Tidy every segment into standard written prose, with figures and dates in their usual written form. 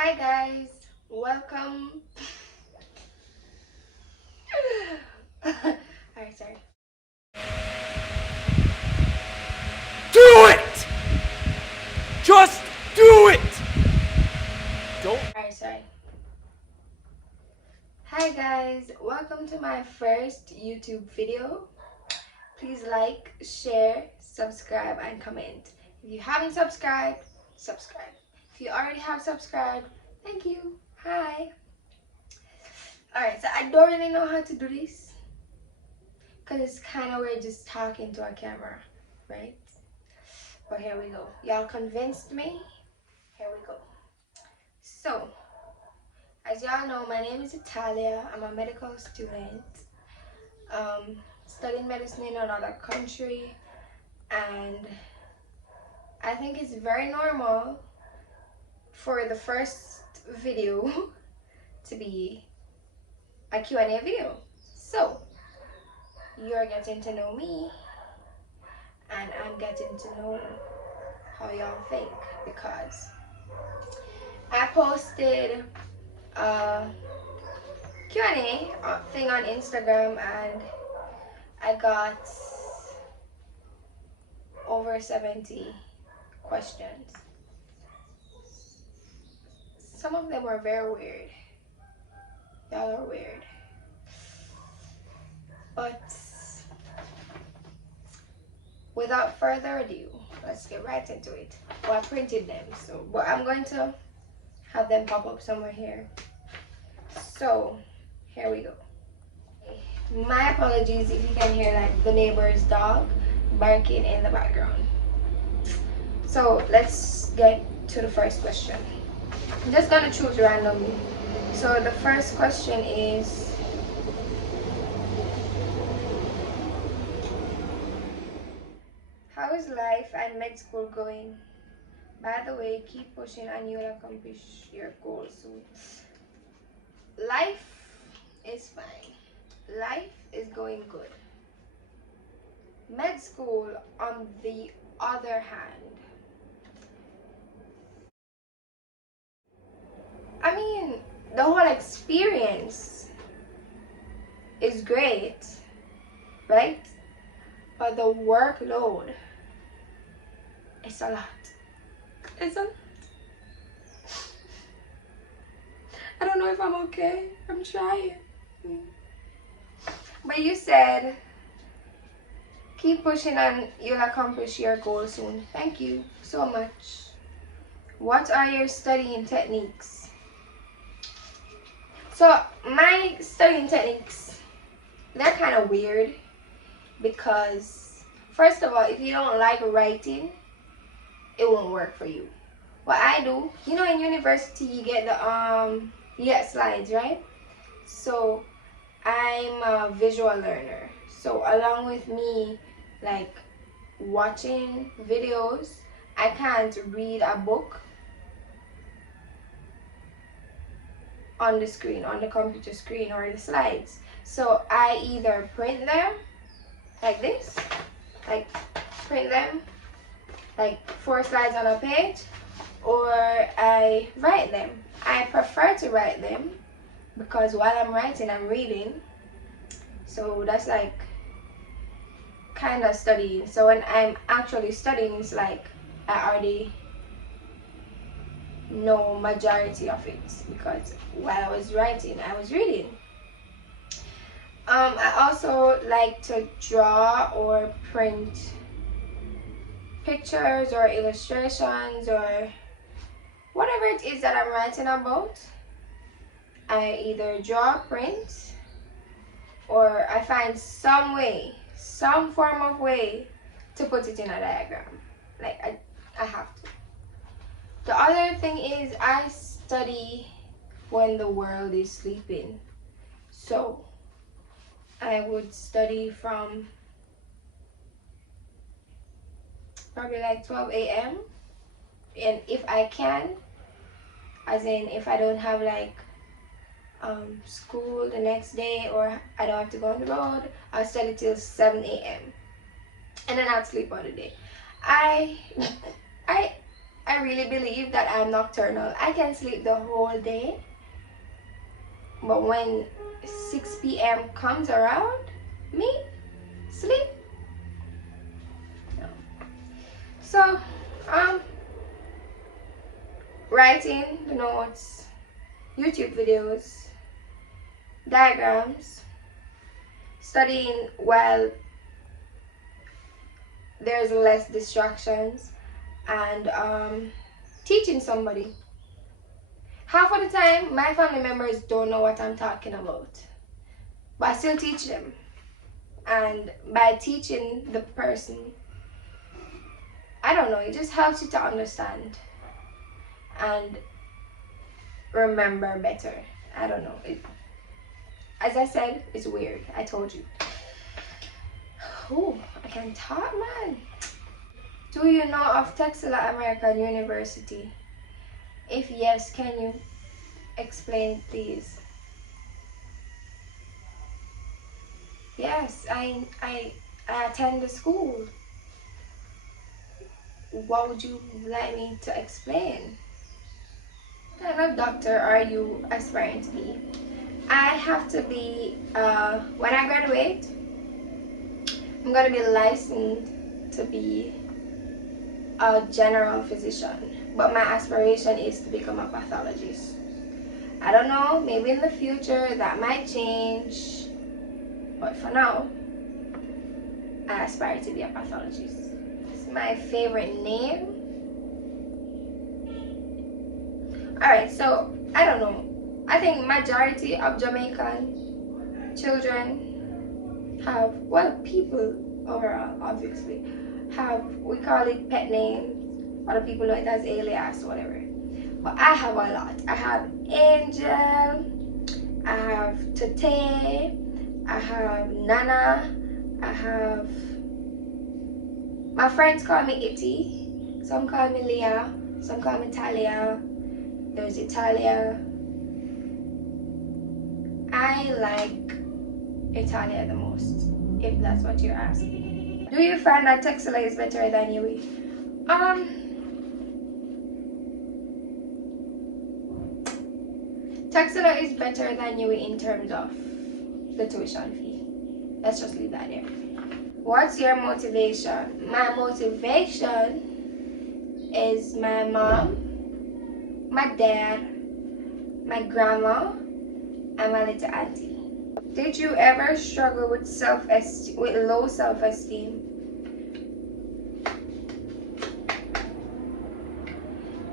Hi guys, welcome. Alright, sorry. Do it! Just do it! Don't. Alright, sorry. Hi guys, welcome to my first YouTube video. Please like, share, subscribe, and comment. If you haven't subscribed, subscribe. If you already have subscribed, thank you. Hi. Alright, so I don't really know how to do this because it's kind of weird just talking to a camera, right? But here we go. Y'all convinced me. Here we go. So, as y'all know, my name is Italia. I'm a medical student, studying medicine in another country, and I think it's very normal for the first video to be a Q&A video. So, you're getting to know me, and I'm getting to know how y'all think, because I posted a Q&A thing on Instagram, and I got over 70 questions. Some of them were very weird. Y'all are weird. But without further ado, let's get right into it. Well, I printed them, but I'm going to have them pop up somewhere here. So, here we go. My apologies if you can hear like the neighbor's dog barking in the background. So, let's get to the first question. I'm just gonna choose randomly. So the first question is, how is life and med school going? By the way, keep pushing and you'll accomplish your goals soon. Life is fine. Life is going good. Med school, on the other hand, I mean, the whole experience is great, right? But the workload, it's a lot. It's a lot. I don't know if I'm okay. I'm trying. But you said, keep pushing and you'll accomplish your goal soon. Thank you so much. What are your studying techniques? So my studying techniques, they're kind of weird, because first of all, if you don't like writing, it won't work for you. What I do, in university you get you get slides, right? So I'm a visual learner. So along with me like watching videos, I can't read a book on the screen, on the computer screen or the slides. So I either print them like this, like print them like 4 slides on a page, or I write them. I prefer to write them because while I'm writing, I'm reading. So that's like kind of studying. So when I'm actually studying, it's like I already know majority of it, because while I was writing, I was reading. I also like to draw or print pictures or illustrations or whatever it is that I'm writing about. I either draw, print, or I find some way, some form of way to put it in a diagram. Like I have to. The other thing is I study when the world is sleeping. So I would study from probably like 12 a.m. And if I can, as in if I don't have like school the next day, or I don't have to go on the road, I'll study till 7 a.m. and then I'll sleep all the day. I I really believe that I'm nocturnal. I can sleep the whole day, but when 6 p.m. comes around, me sleep. No. So, writing the notes, YouTube videos, diagrams, studying while there's less distractions, and teaching somebody. Half of the time, my family members don't know what I'm talking about, but I still teach them. And by teaching the person, I don't know, it just helps you to understand and remember better. I don't know. As I said, it's weird. I told you. Oh, I can talk, man. Do you know of Texila American University? If yes, can you explain, please? Yes, I attend the school. What would you like me to explain? What kind of doctor are you aspiring to be? I have to be, when I graduate, I'm gonna be licensed to be a general physician, but my aspiration is to become a pathologist. I don't know, maybe in the future that might change, but for now, I aspire to be a pathologist. It's my favorite name. Alright, so I don't know. I think majority of Jamaican children have, well, people overall obviously have, we call it pet names. Other people know it as alias, whatever. But I have a lot. I have Angel, I have Tate, I have Nana, I have, my friends call me Itty, some call me Leah, some call me Talia, there's Italia. I like Italia the most, if that's what you're asking. Do you find that Texila is better than Yui? Texila is better than Yui in terms of the tuition fee. Let's just leave that there. What's your motivation? My motivation is my mom, my dad, my grandma, and my little auntie. Did you ever struggle with low self-esteem?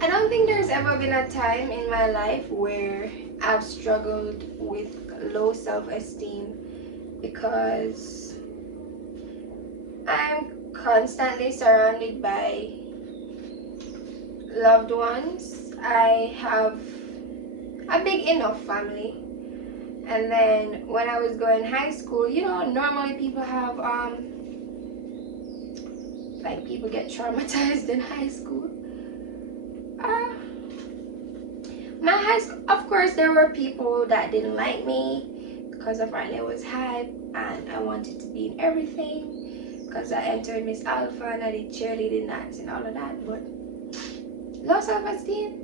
I don't think there's ever been a time in my life where I've struggled with low self-esteem, because I'm constantly surrounded by loved ones. I have a big enough family. And then when I was going high school, you know, normally people have like people get traumatized in high school. My high school, of course, there were people that didn't like me because apparently I was hype and I wanted to be in everything, because I entered Miss Alpha and I did cheerleading, dance and all of that. But low self-esteem?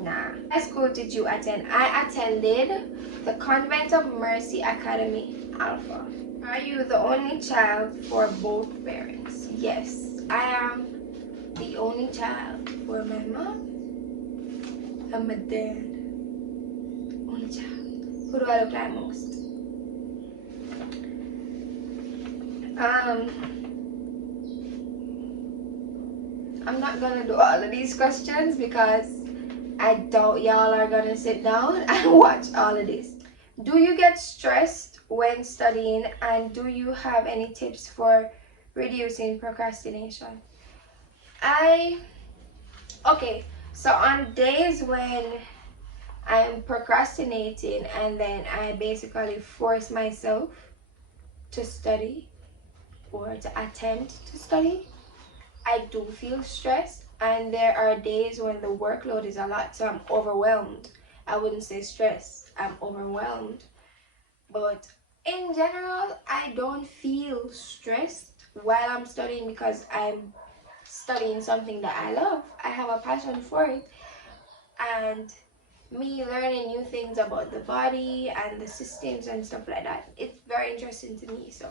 Nah. High school did you attend? I attended the Convent of Mercy Academy, Alpha. Are you the only child for both parents? Yes, I am the only child for my mom and my dad. Only child. Who do I look like most? I'm not gonna do all of these questions because I doubt y'all are gonna sit down and watch all of this. Do you get stressed when studying, and do you have any tips for reducing procrastination? Okay, so on days when I'm procrastinating and then I basically force myself to study or to attempt to study, I do feel stressed, and there are days when the workload is a lot, so I'm overwhelmed. I wouldn't say stressed, I'm overwhelmed. But in general, I don't feel stressed while I'm studying because I'm studying something that I love. I have a passion for it, and me learning new things about the body and the systems and stuff like that, it's very interesting to me. So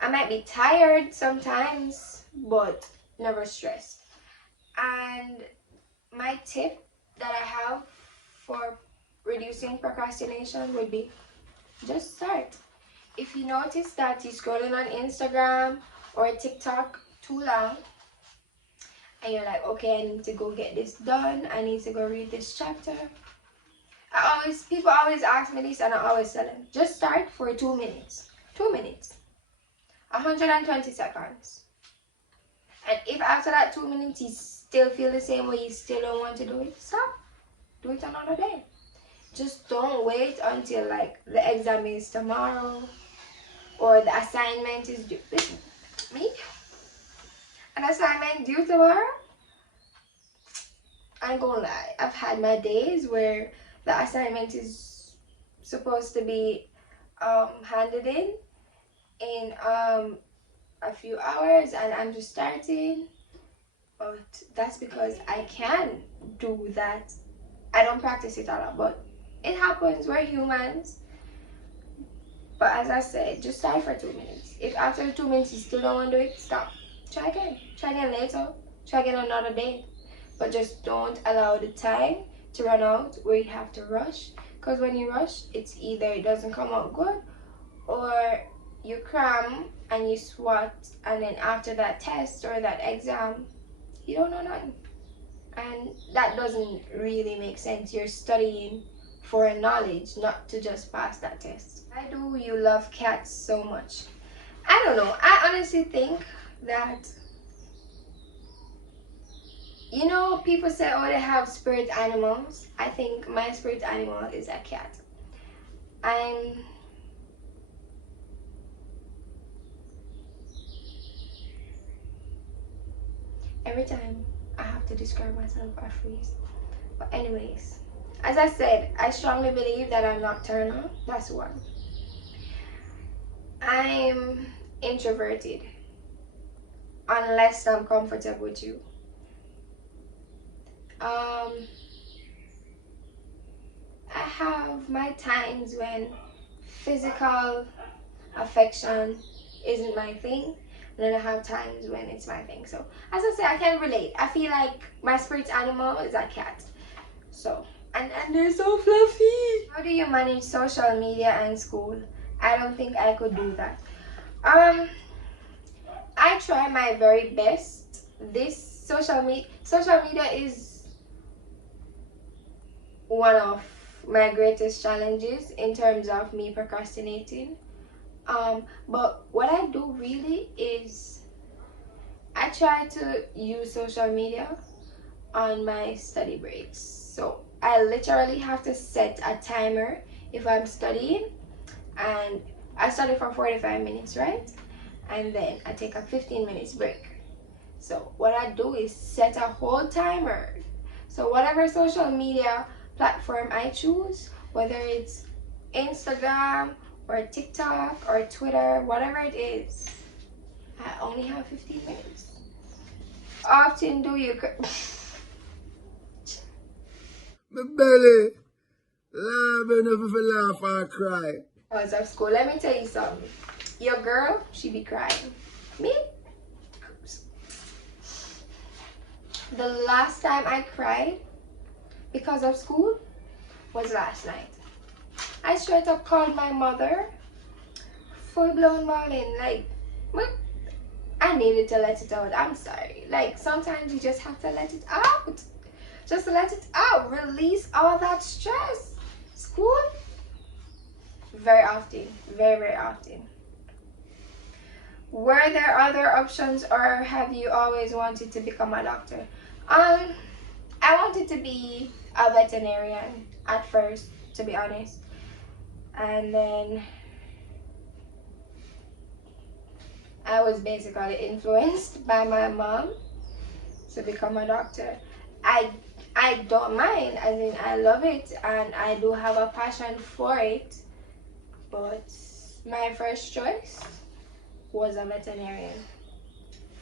I might be tired sometimes, but never stressed. And my tip that I have for reducing procrastination would be just start. If you notice that you're scrolling on Instagram or TikTok too long, and you're like, okay, I need to go get this done, I need to go read this chapter. People always ask me this, and I always tell them, just start for 2 minutes. 2 minutes. 120 seconds. And if after that 2 minutes you still feel the same way, you still don't want to do it, stop. Do it another day. Just don't wait until like the exam is tomorrow or the assignment is due. Listen, me? An assignment due tomorrow? I ain't gonna lie. I've had my days where the assignment is supposed to be handed in a few hours, and I'm just starting. But that's because I can do that. I don't practice it a lot, but it happens. We're humans. But as I said, just start for 2 minutes. If after the 2 minutes you still don't want to do it, stop. Try again. Try again later. Try again another day. But just don't allow the time to run out where you have to rush. Because when you rush, it's either it doesn't come out good, or you cram and you swat, and then after that test or that exam, you don't know nothing. And that doesn't really make sense. You're studying for knowledge, not to just pass that test. Why do you love cats so much? I don't know. I honestly think that, you know, people say, oh, they have spirit animals. I think my spirit animal is a cat. Every time I have to describe myself, I freeze. But anyways, as I said, I strongly believe that I'm nocturnal. That's one. I'm introverted unless I'm comfortable with you. I have my times when physical affection isn't my thing, and then I have times when it's my thing. So as I say, I can relate. I feel like my spirit animal is a cat. So and they're so fluffy. How do you manage social media and school? I don't think I could do that. I try my very best. This social media is one of my greatest challenges in terms of me procrastinating. But what I do really is I try to use social media on my study breaks. So I literally have to set a timer if I'm studying, and I study for 45 minutes, right? And then I take a 15 minutes break. So what I do is set a whole timer. So whatever social media platform I choose, whether it's Instagram or TikTok or Twitter, whatever it is, I only have 15 minutes. How often do you My belly. Laugh enough if I laugh or cry. Because of school? Let me tell you something. Your girl, she be crying. Me? The last time I cried because of school was last night. I straight up called my mother, full blown bawling, like, what? I needed to let it out. I'm sorry. Like, sometimes you just have to let it out. Just let it out. Release all that stress. School? Very often. Very, very often. Were there other options, or have you always wanted to become a doctor? I wanted to be a veterinarian at first, to be honest. And then I was basically influenced by my mom to become a doctor. I don't mind, as in I love it and I do have a passion for it, but my first choice was a veterinarian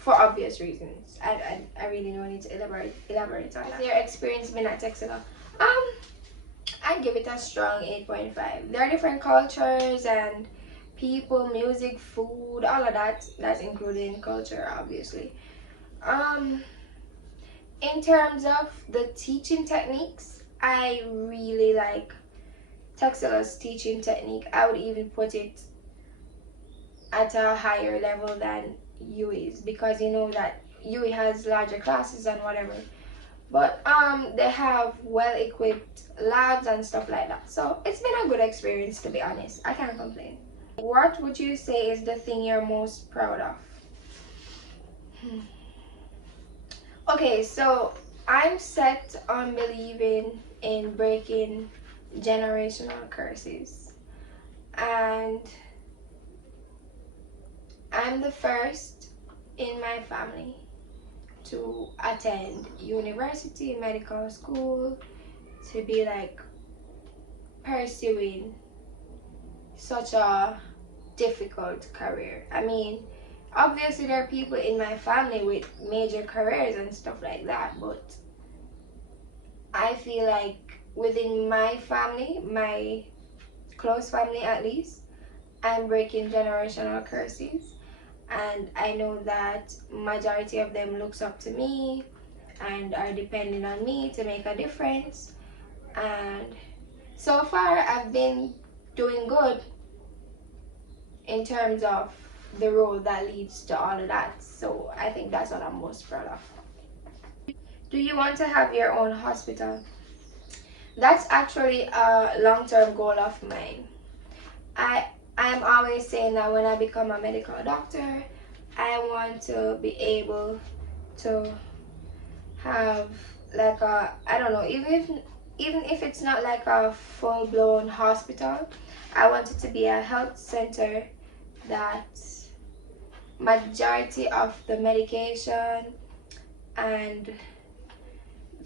for obvious reasons. I really don't need to elaborate on that. Has your experience been at Texas? I give it a strong 8.5. There are different cultures and people, music, food, all of that. That's including culture, obviously. In terms of the teaching techniques, I really like Texela's teaching technique. I would even put it at a higher level than UE's, because you know that UE has larger classes and whatever. But they have well equipped labs and stuff like that. So it's been a good experience, to be honest. I can't complain. What would you say is the thing you're most proud of? Okay, so I'm set on believing in breaking generational curses. And I'm the first in my family to attend university, medical school, to be like pursuing such a difficult career. I mean, obviously there are people in my family with major careers and stuff like that, but I feel like within my family, my close family at least, I'm breaking generational curses, and I know that majority of them looks up to me and are depending on me to make a difference. And so far I've been doing good in terms of the road that leads to all of that. So I think that's what I'm most proud of. Do you want to have your own hospital? That's actually a long-term goal of mine. I'm always saying that when I become a medical doctor, I want to be able to have like a, I don't know, even if it's not like a full-blown hospital, I want it to be a health center that majority of the medication and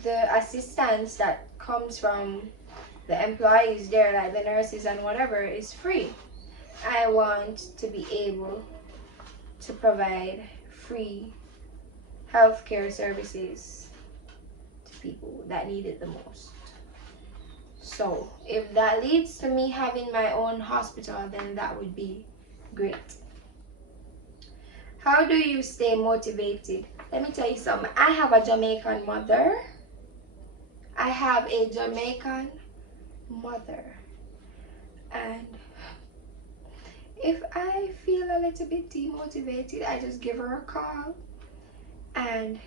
the assistance that comes from the employees there, like the nurses and whatever, is free. I want to be able to provide free healthcare services to people that need it the most. So if that leads to me having my own hospital, then that would be great. How do you stay motivated? Let me tell you something. I have a Jamaican mother. And if I feel a little bit demotivated, I just give her a call. And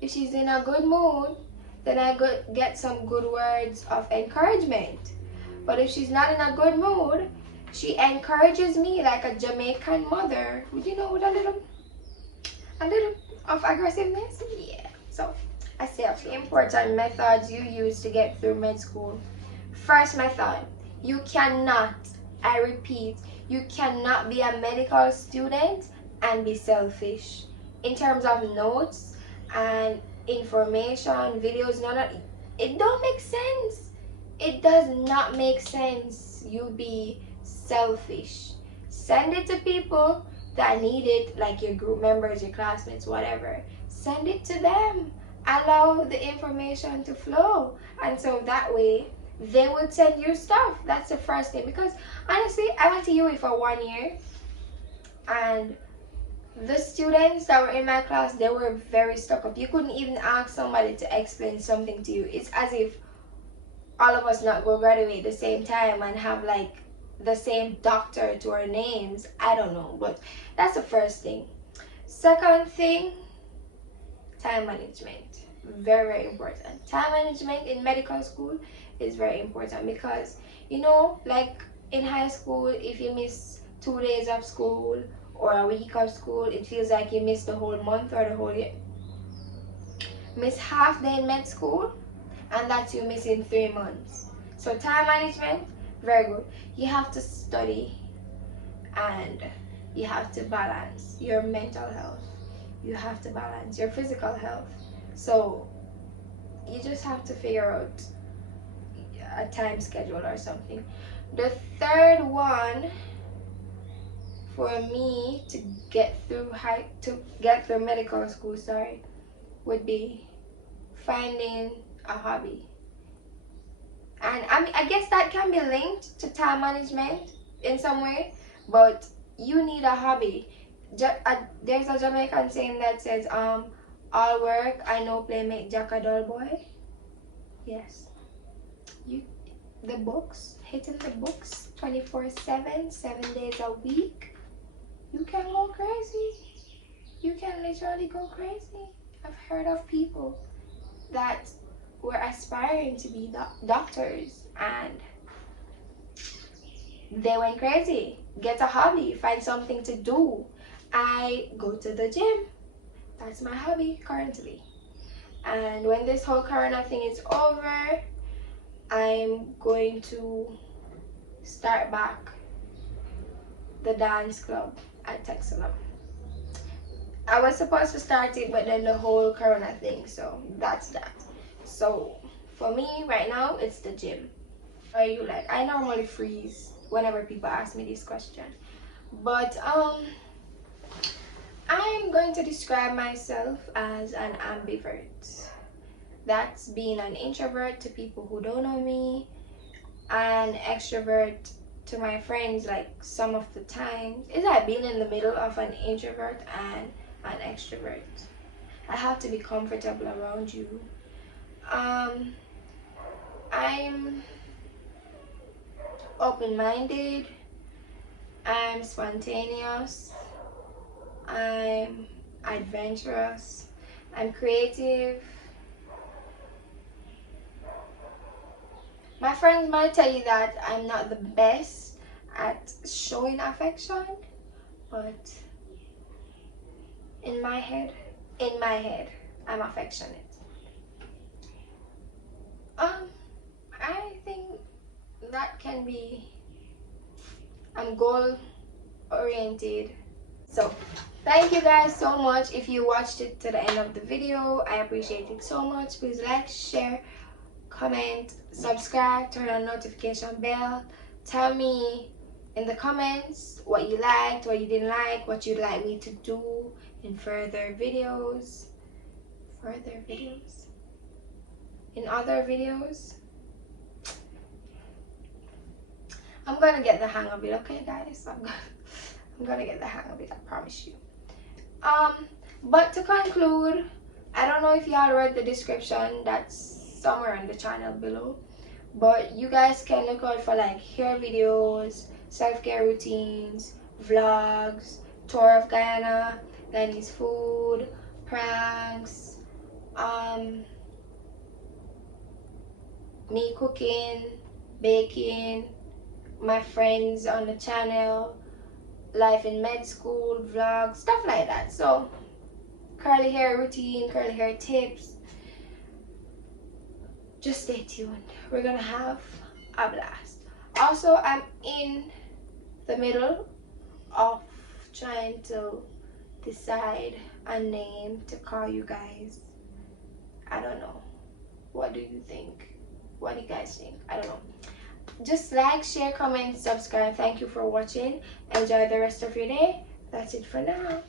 if she's in a good mood, then I get some good words of encouragement. But if she's not in a good mood, she encourages me like a Jamaican mother, with a little of aggressiveness. Yeah. So I say a few important methods you use to get through med school. First method, you cannot, I repeat, you cannot be a medical student and be selfish. In terms of notes and information, videos, it don't make sense. It does not make sense you be selfish. Send it to people that need it, like your group members, your classmates, whatever. Send it to them. Allow the information to flow. And so that way, they would send you stuff. That's the first thing. Because honestly, I went to UE for 1 year. And the students that were in my class, they were very stuck up. You couldn't even ask somebody to explain something to you. It's as if all of us not go graduate at the same time and have like the same doctor to our names. I don't know, but that's the first thing. Second thing, time management. Very, very important. Time management in medical school is very important because, like in high school, if you miss 2 days of school or a week of school, it feels like you missed the whole month or the whole year. Miss half day in med school, and that's you missing 3 months. So time management, very good. You have to study and you have to balance your mental health. You have to balance your physical health. So you just have to figure out a time schedule or something. The third one, for me to get through medical school, would be finding a hobby. And I guess that can be linked to time management in some way, but you need a hobby. There's a Jamaican saying that says, all work I know play make Jack a dull boy. Yes, the books, hitting the books 24/7, 7 days a week, you can go crazy. You can literally go crazy. I've heard of people that were aspiring to be doctors and they went crazy. Get a hobby, find something to do. I go to the gym. That's my hobby currently. And when this whole corona thing is over, I'm going to start back the dance club at Texas. I was supposed to start it, but then the whole corona thing, so that's that. So for me right now, it's the gym. Are you like, I normally freeze whenever people ask me this question, but I'm going to describe myself as an ambivert. That's being an introvert to people who don't know me, an extrovert to my friends, like some of the times. It's like being in the middle of an introvert and an extrovert. I have to be comfortable around you. I'm open-minded, I'm spontaneous, I'm adventurous, I'm creative. My friends might tell you that I'm not the best at showing affection, but in my head, I'm affectionate. I think that can be, I'm goal oriented. So thank you guys so much. If you watched it to the end of the video, I appreciate it so much. Please like, share, comment, subscribe, turn on notification bell. Tell me in the comments what you liked, what you didn't like, what you'd like me to do in further videos. In other videos. I'm gonna get the hang of it, okay guys? I'm gonna get the hang of it, I promise you. But to conclude, I don't know if y'all read the description that's somewhere on the channel below, but you guys can look out for like hair videos, self-care routines, vlogs, tour of Guyana, Guyanese food, pranks, me cooking, baking, my friends on the channel, life in med school, vlogs, stuff like that. So curly hair routine, curly hair tips. Just stay tuned. We're gonna have a blast. Also, I'm in the middle of trying to decide a name to call you guys. I don't know. What do you think? What do you guys think? I don't know. Just like, share, comment, subscribe. Thank you for watching. Enjoy the rest of your day. That's it for now.